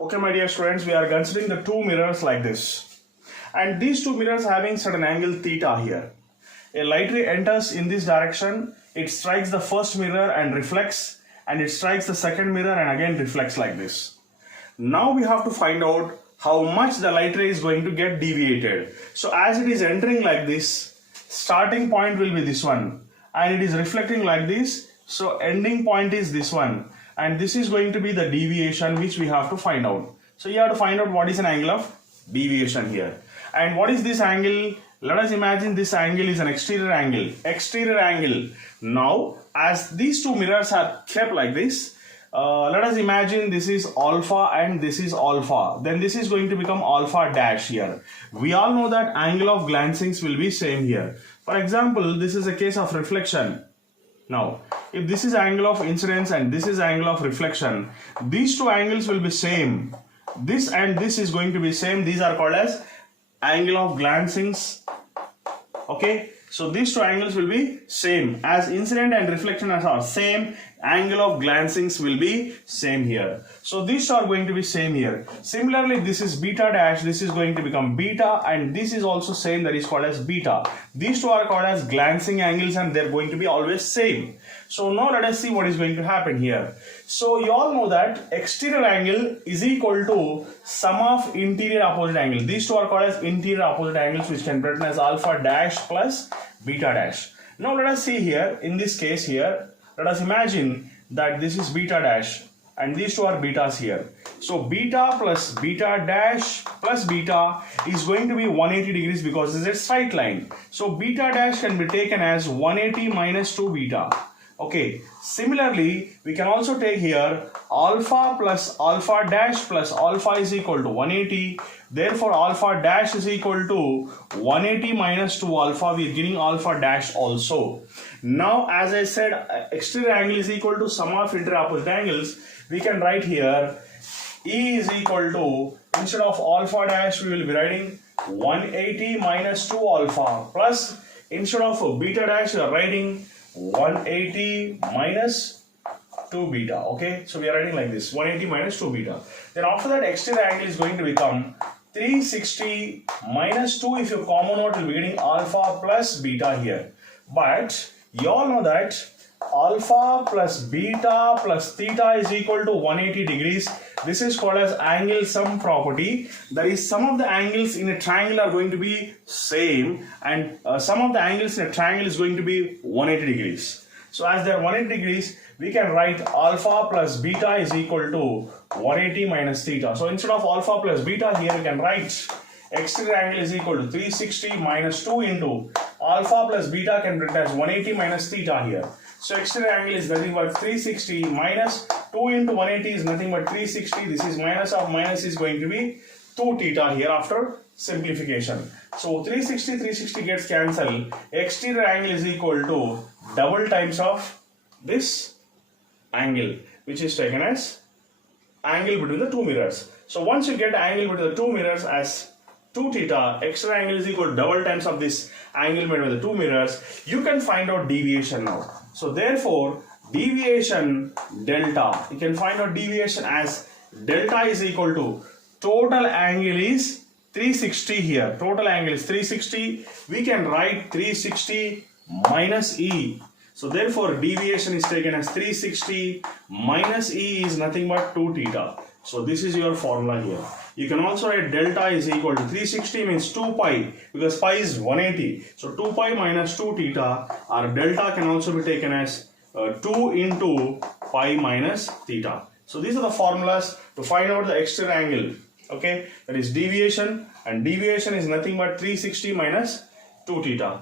Okay, my dear students, we are considering the two mirrors like this. And these two mirrors having certain angle theta here. A light ray enters in this direction, it strikes the first mirror and reflects, and it strikes the second mirror and again reflects like this. Now we have to find out how much the light ray is going to get deviated. So as it is entering like this, starting point will be this one, and it is reflecting like this, so ending point is this one, and this is going to be the deviation which we have to find out. So you have to find out what is an angle of deviation here. And what is this angle? Let us imagine this angle is an exterior angle. Exterior angle. Now, as these two mirrors are kept like this, let us imagine this is alpha and this is alpha. Then this is going to become alpha dash here. We all know that angle of glancings will be same here. For example, this is a case of reflection. Now, if this is angle of incidence and this is angle of reflection, these two angles will be same. This and this is going to be same. These are called as angle of glancings. Okay, so these two angles will be same. As incident and reflection are same, angle of glancings will be same here. So these are going to be same here. Similarly, this is beta dash, this is going to become beta, and this is also same, that is called as beta. These two are called as glancing angles and they're going to be always same. So now let us see what is going to happen here. So you all know that exterior angle is equal to sum of interior opposite angle. These two are called as interior opposite angles, which can be written as alpha dash plus beta dash. Now let us see here, in this case here, let us imagine that this is beta dash and these two are betas here. So beta plus beta dash plus beta is going to be 180 degrees because it's a straight line. So beta dash can be taken as 180 minus 2 beta. Okay, similarly, we can also take here alpha plus alpha dash plus alpha is equal to 180. Therefore, alpha dash is equal to 180 minus 2 alpha. We are getting alpha dash also. Now, as I said, exterior angle is equal to sum of interior opposite angles. We can write here E is equal to, instead of alpha dash, we will be writing 180 minus 2 alpha plus, instead of beta dash, we are writing 180 minus 2 beta. Okay, so we are writing like this, 180 minus 2 beta. Then after that, exterior angle is going to become 360 minus 2. If you common out, you'll be getting alpha plus beta here. But you all know that alpha plus beta plus theta is equal to 180 degrees. This is called as angle sum property. That is, some of the angles in a triangle are going to be same, and some of the angles in a triangle is going to be 180 degrees. So as they are 180 degrees, we can write alpha plus beta is equal to 180 minus theta. So instead of alpha plus beta, here we can write exterior angle is equal to 360 minus 2 into alpha plus beta can be written as 180 minus theta here. So exterior angle is nothing but 360 minus 2 into 180 is nothing but 360. This is minus of minus is going to be 2 theta here after simplification. So 360 gets cancelled. Exterior angle is equal to double times of this angle, which is taken as angle between the two mirrors. So once you get angle between the two mirrors as 2 theta, exterior angle is equal to double times of this angle between the two mirrors, you can find out deviation now. So therefore, deviation delta, you can find out deviation as delta is equal to total angle is 360 here. Total angle is 360. We can write 360 minus E. So therefore, deviation is taken as 360 minus E is nothing but 2 theta. So this is your formula here. You can also write delta is equal to 360 means 2 pi, because pi is 180. So 2 pi minus 2 theta, or delta can also be taken as 2 into pi minus theta. So these are the formulas to find out the exterior angle. Okay, that is deviation, and deviation is nothing but 360 minus 2 theta.